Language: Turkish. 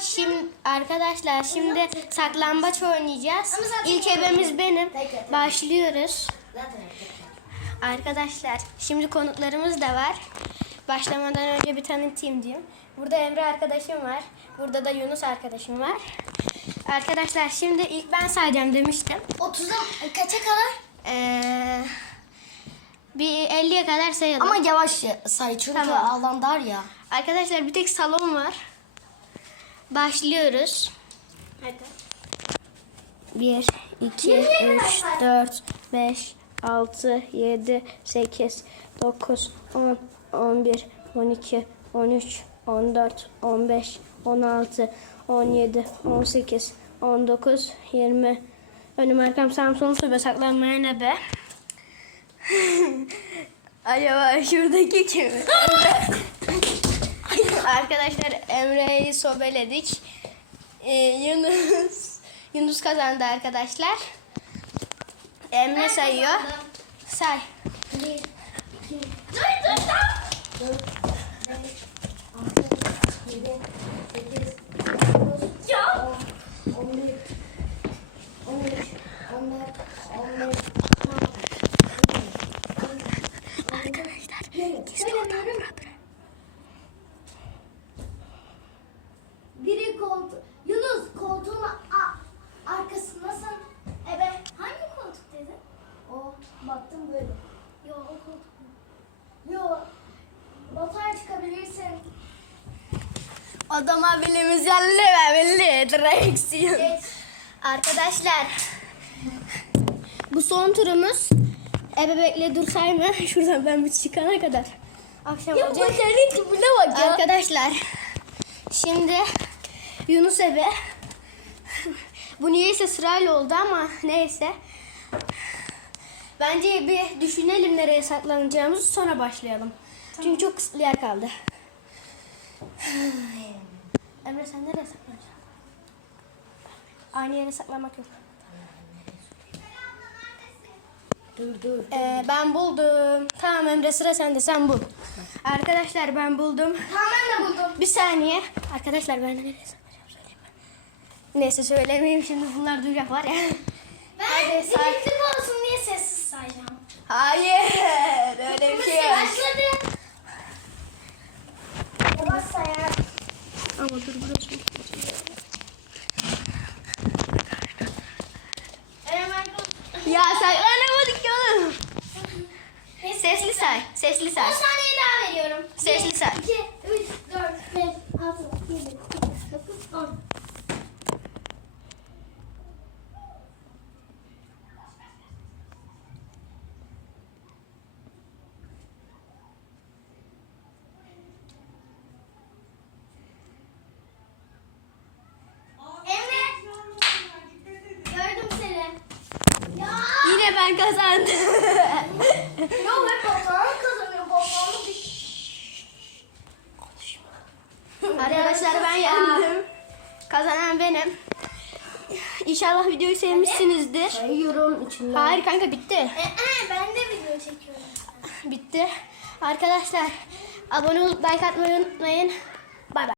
Şimdi arkadaşlar şimdi saklambaç oynayacağız. İlk ebemiz benim. Başlıyoruz. Arkadaşlar şimdi konuklarımız da var. Başlamadan önce bir tanıtayım diyeyim. Burada Emre arkadaşım var. Burada da Yunus arkadaşım var. Arkadaşlar şimdi ilk ben sayacağım demiştim. 30'a kaça kadar? Ee, bir 50'ye kadar sayalım. Ama yavaş say çünkü Tamam. alan dar ya. Arkadaşlar bir tek salon var. Başlıyoruz. Hadi. 1, 2, 3, 4, 5, 6, 7, 8, 9, 10, 11, 12, 13, 14, 15, 16, 17, 18, 19, 20. Önüm arkam sağım solum sobe saklanmaya ne be? Acaba şuradaki kim? Arkadaşlar Emre'yi sobeledik. Ee, Yunus Yunus kazandı arkadaşlar. Emre sayıyor. Say. Dur dur dur. Ya. 11, 13, 14, 15, Arkadaşlar Biri koltuk. Yunus koltuğun a- arkasındasın. Evet. Hangi koltuk dedin? O baktım böyle. Yo o koltuk. Yo. Batağa çıkabilirsin. Otomobilimiz yerli ve belli. Direksiyon. Geç. Arkadaşlar bu son turumuz. Ebebekle dur sayma. Şuradan ben bir çıkana kadar. Akşam Ya bu olacak. senin tipine bak ya. Arkadaşlar şimdi Yunus eve bu niyeyse sırayla oldu ama neyse. Bence bir düşünelim nereye saklanacağımızı sonra başlayalım. Çünkü çok kısıtlı yer kaldı. Emre sen nereye saklanacaksın? Aynı yere saklanmak yok. Dur dur. Ee, ben buldum. Tamam Emre sıra sende sen bul. Arkadaşlar ben buldum. Tamam ben de buldum. Bir saniye. Arkadaşlar ben de nereye saklayacağım söyleyeyim ben. Neyse söylemeyeyim şimdi bunlar duyacaklar ya. Ben Hadi direktif olsun diye sessiz sayacağım. Hayır öyle bir şey yok. Başladı. Yavaş sayar. Ama dur burası. Ya saklanamadık ki oğlum. Sesli say. Sesli 10 say. saniye daha veriyorum. Sesli say. 2, 3, 4, 5, 6, 7, 8, 9, 10. Emre. Gördüm seni. Ya. Yine ben kazandım. Kazanıyor. Papağanı bir... Arkadaşlar ben yendim. Kazanan benim. İnşallah videoyu sevmişsinizdir. Sayıyorum içinden. Hayır kanka bitti. Ee, ben de video çekiyorum. Bitti. Arkadaşlar abone olup like atmayı unutmayın.